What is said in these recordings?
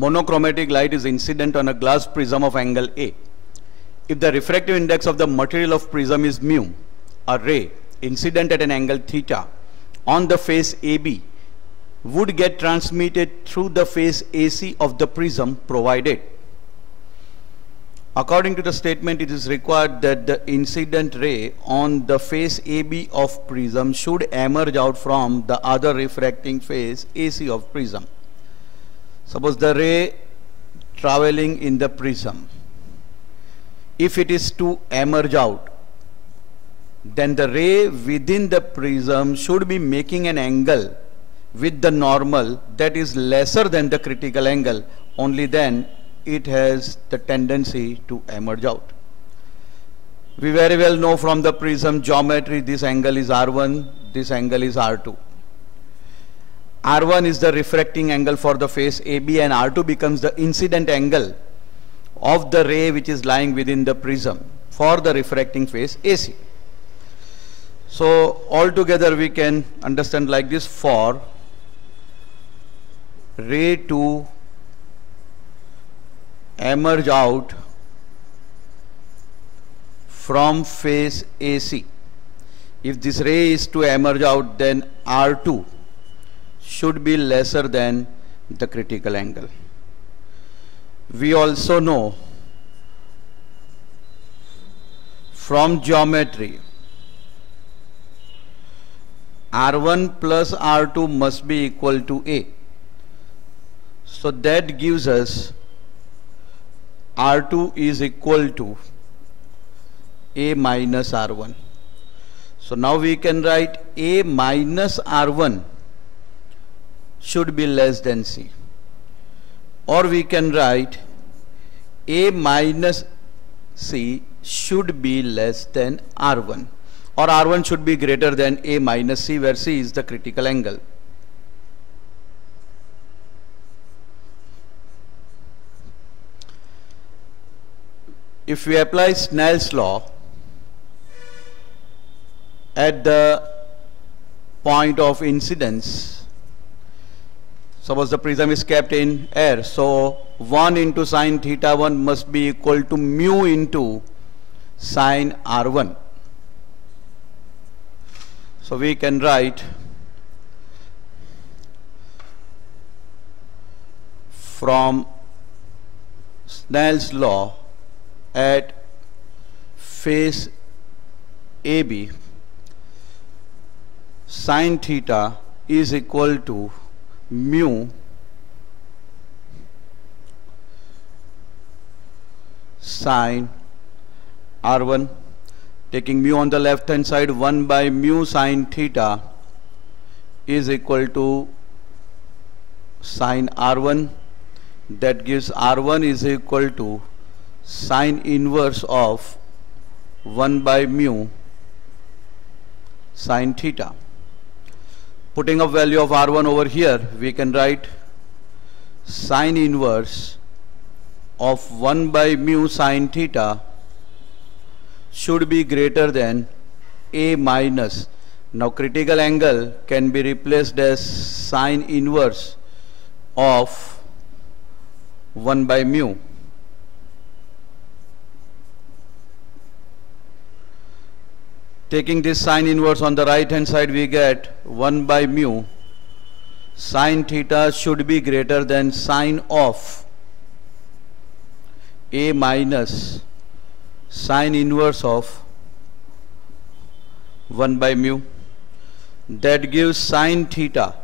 monochromatic light is incident on a glass prism of angle A. If the refractive index of the material of prism is mu, a ray incident at an angle theta on the face AB would get transmitted through the face AC of the prism provided. According to the statement, it is required that the incident ray on the face AB of prism should emerge out from the other refracting face AC of prism. Suppose the ray traveling in the prism, if it is to emerge out, then the ray within the prism should be making an angle with the normal that is lesser than the critical angle. Only then it has the tendency to emerge out. We very well know from the prism geometry this angle is R1, this angle is R2. R1 is the refracting angle for the face AB and R2 becomes the incident angle of the ray which is lying within the prism for the refracting face AC. So altogether we can understand like this: for ray to emerge out from face AC, if this ray is to emerge out, then R2 should be lesser than the critical angle. We also know from geometry R1 plus R2 must be equal to A. So that gives us R2 is equal to A minus R1. So now we can write A minus R1 should be less than C. Or we can write A minus C should be less than R1. Or R1 should be greater than A minus C, where C is the critical angle. If we apply Snell's law at the point of incidence, suppose the prism is kept in air, so 1 into sine theta 1 must be equal to mu into sine R1. So we can write from Snell's law at face AB, sine theta is equal to mu sine R1. Taking mu on the left hand side, 1 by mu sine theta is equal to sine R1. That gives R1 is equal to sine inverse of 1 by mu sine theta. Putting a value of R1 over here, we can write sine inverse of 1 by mu sine theta should be greater than A minus. Now critical angle can be replaced as sine inverse of 1 by mu. Taking this sine inverse on the right hand side, we get 1 by mu sine theta should be greater than sine of A minus sine inverse of 1 by mu. That gives sine theta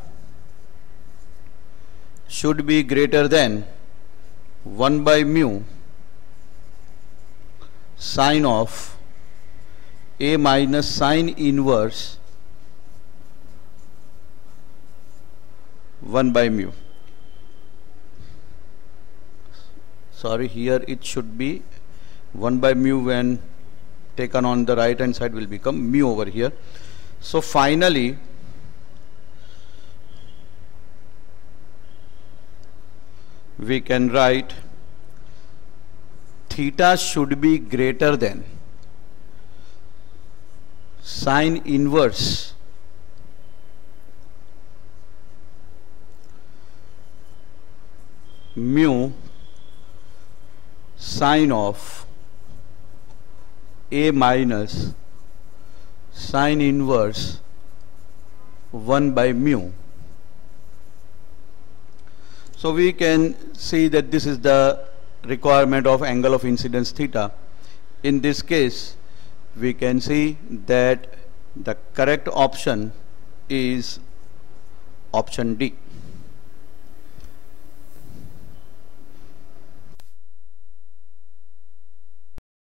should be greater than 1 by mu sine of A minus sine inverse 1 by mu. Sorry, here it should be 1 by mu when taken on the right hand side will become mu over here. So finally we can write theta should be greater than sine inverse mu sine of A minus sine inverse 1 by mu. So we can see that this is the requirement of angle of incidence theta. In this case, we can see that the correct option is option D.